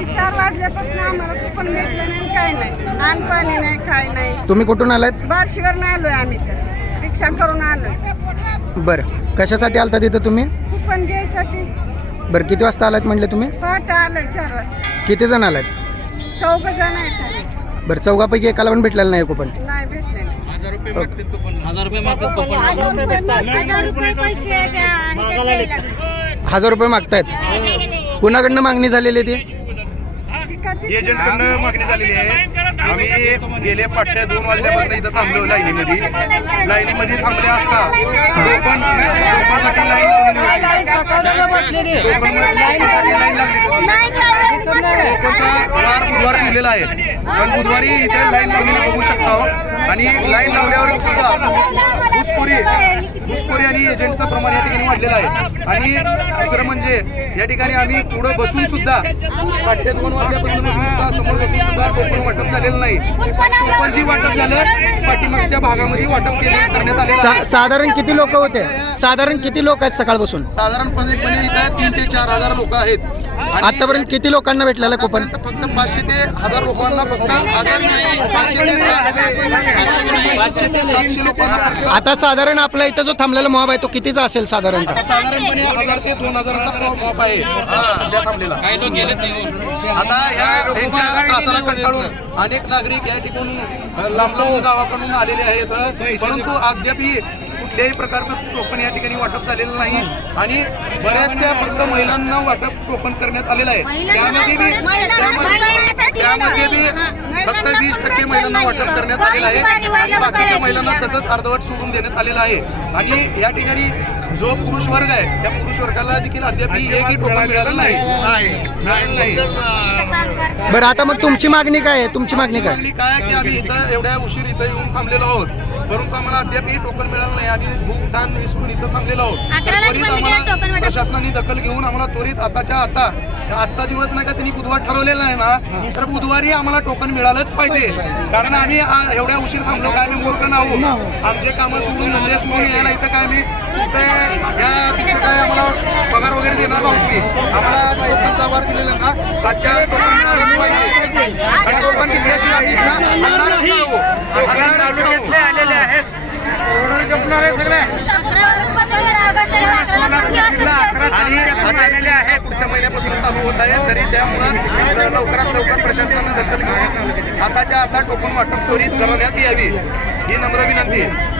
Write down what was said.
आम्ही 4 वाजल्यापासून आम्हाला कुपन भेटलं नाही काही नाही, अन्न पाणी नाही काय नाही. तुम्ही कुठून आलात? बार्शीवरून आलोय आम्ही, तर रिक्षा करून आलोय. बरं, कशासाठी आलता तिथं तुम्ही? कुपन घ्यायसाठी. बरं, किती वाजता आलात म्हटले तुम्ही? पहाटे आलोय 4 वाजता. किती जण आलात? 4 जण आहेत आम्ही. बरं, चौघापैकी एकाला पण भेटलेलं नाही कुपन? नाही भेटले. 1000 रुपये मागतात कुपन. 1000 रुपये मागतात कुपन. 1000 रुपये पैसे 1000 रुपये मागतायत. कुणाकडनं मागणी झालेली आहे ती? एजंटकडनं मागणी झालेली आहे. आम्ही गेले पाट्या 2 वाजल्यापासून इथं थांबलो लाईनीमध्ये थांबले असता लोकांसाठी लाईन लावलेली होती. वार बुधवार दिलेला आहे, पण बुधवारी इथे लाईन लावलेली बघू शकता. आणि लाईन लावल्यावर सुद्धा घुसखोरी आणि एजंटचं प्रमाण या ठिकाणी वाढलेलं आहे. आणि दुसरं म्हणजे या ठिकाणी आम्ही पुढे बसून सुद्धा पाट्या 2 वाजल्यापासून बसून सुद्धा समोर बसून सुद्धा टोकन वाटप झालेलं नाही. टोकन जी वाटप झालं पाठीमागच्या भागामध्ये वाटप करण्यात आले. साधारण किती लोक होते? साधारण किती लोक आहेत सकाळपासून? साधारणपणे इथं 3 ते 4,000 लोक आहेत. आतापर्यंत किती लोकांना भेटलेलं कुपन? फक्त 500 ते 1000 लोकांना, फक्त 500 ते 700 लोकांना. आता साधारण आपला इथं जो थांबलेला मॉब आहे तो कितीचा असेल साधारणतः? साधारणपणे 1000 ते 2000चा मॉप आहे सध्या थांबलेला. आता या त्यांच्या त्रासाला कंटाळून अनेक नागरिक या ठिकाणून लांब गावाकडून आलेले आहेत, परंतु अद्यापही कुठल्याही प्रकारचं टोकन या ठिकाणी वाटप झालेलं नाही. आणि बऱ्याचशा फक्त महिलांना वाटप टोकन करण्यात आलेलं आहे. त्यामध्ये बी फक्त 20% महिलांना वाटप करण्यात आलेलं आहे आणि बाकीच्या महिलांना तसंच अर्धवट सोडून देण्यात आलेलं आहे. आणि या ठिकाणी जो पुरुष वर्ग आहे त्या पुरुष वर्गाला देखील अद्याप एकही टोकन मिळालं नाही. बरं, आता मग तुमची मागणी काय आहे? तुमची मागणी काय? मागणी काय की आम्ही इथं एवढ्या उशीर इथं येऊन थांबलेलो आहोत, परंतु आम्हाला अद्यापही टोकन मिळालं नाही. आम्ही भूक ताण विसरून इथं थांबलेलो आहोत. त्वरित आम्हाला प्रशासनाने दखल घेऊन आम्हाला त्वरित आताच्या आता आजचा दिवस नाही का त्यांनी बुधवार ठरवलेला आहे ना, तर बुधवारी आम्हाला टोकन मिळालंच पाहिजे. कारण आम्ही एवढ्या उशीर थांबलो काय आम्ही मूर्ख नाहू. आमचे कामं सोडून धंदे सोडून यायला इथं काय आम्ही काय आम्हाला पगार वगैरे देणार आहोत. मी आम्हाला टोकनचा वार दिलेला ना, आजच्या टोकन मिळालंच पाहिजे. आणि टोकन दिल्याशिवाय आम्ही इथं हलणारच नाहू. आणि आता पुढच्या महिन्यापासून चालू होत आहे, तरी त्यामुळं लवकरात लवकर प्रशासनानं दखल घेऊन आताच्या आता टोकन वाटप त्वरित करण्यात यावी ही नम्र विनंती आहे.